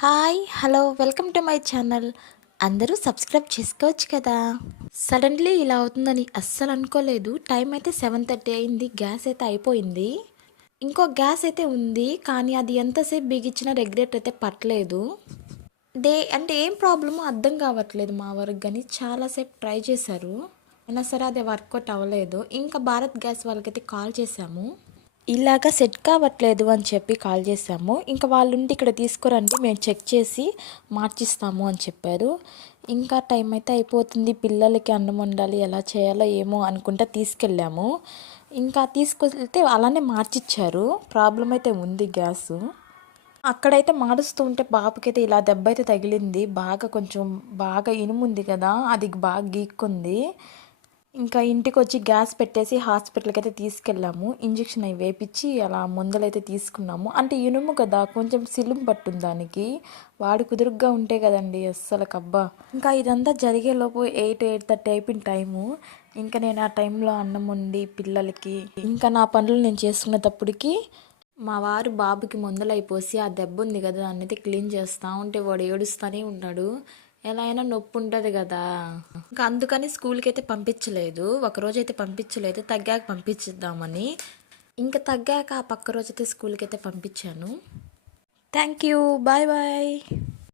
Hi hello welcome to my channel. అందరూ subscribe చేసుకోవచ్చు కదా. సడన్లీ ఇలా అవుతుందని అస్సలు అనుకోలేదు. టైం అయితే 7:30 అయింది. గ్యాస్ అయితే అయిపోయింది. ఇంకో గ్యాస్ అయితే ఉంది, కానీ అది ఎంతసేపు బిగించినా రెగ్యులేటర్ అయితే పట్టలేదు. అంటే ఏం ప్రాబ్లమో అర్థం కావట్లేదు మా వరకు, కానీ చాలాసేపు ట్రై చేశారు, అయినా సరే అది వర్కౌట్ అవ్వలేదు. ఇంకా భారత్ గ్యాస్ వాళ్ళకైతే కాల్ చేశాము, ఇలాగ సెట్ కావట్లేదు అని చెప్పి కాల్ చేసాము. ఇంకా వాళ్ళుండి ఇక్కడ తీసుకురండి, మేము చెక్ చేసి మార్చిస్తాము అని చెప్పారు. ఇంకా టైం అయితే అయిపోతుంది, పిల్లలకి అన్నం వండాలి, ఎలా చేయాలో ఏమో అనుకుంటా తీసుకెళ్ళాము. ఇంకా తీసుకెళ్తే అలానే మార్చిచ్చారు. ప్రాబ్లం అయితే ఉంది గ్యాసు. అక్కడైతే మారుస్తూ ఉంటే బాబుకైతే ఇలా దెబ్బ అయితే తగిలింది. బాగా ఇనుము ఉంది కదా, అది బాగా గీక్కుంది. ఇంకా ఇంటికి వచ్చి గ్యాస్ పెట్టేసి హాస్పిటల్కి అయితే తీసుకెళ్ళాము. ఇంజెక్షన్ అవి వేపించి అలా మందులైతే తీసుకున్నాము. అంటే ఇనుము కదా, కొంచెం సిలుం పట్టుంది దానికి. వాడు కుదురుగ్గా ఉంటే కదండి అస్సలు కబ్బా. ఇంకా ఇదంతా జరిగేలోపు 8:30 అయిపోయిన టైము. ఇంకా నేను ఆ టైంలో అన్నం వండి పిల్లలకి ఇంకా నా పనులు నేను చేసుకునేటప్పటికి మా వారు బాబుకి మందులు అయిపోసి ఆ దెబ్బ ఉంది కదా దాన్ని అయితే క్లీన్ చేస్తూ ఉంటే వాడు ఏడుస్తూనే ఉన్నాడు. ఎలా అయినా నొప్పి ఉంటుంది కదా, ఇంకా అందుకని స్కూల్కి అయితే పంపించలేదు. ఒకరోజు అయితే పంపించలేదు, తగ్గాక పంపించిద్దామని. ఇంకా తగ్గాక ఆ పక్క రోజు అయితే స్కూల్కి అయితే పంపించాను. Thank you, bye bye.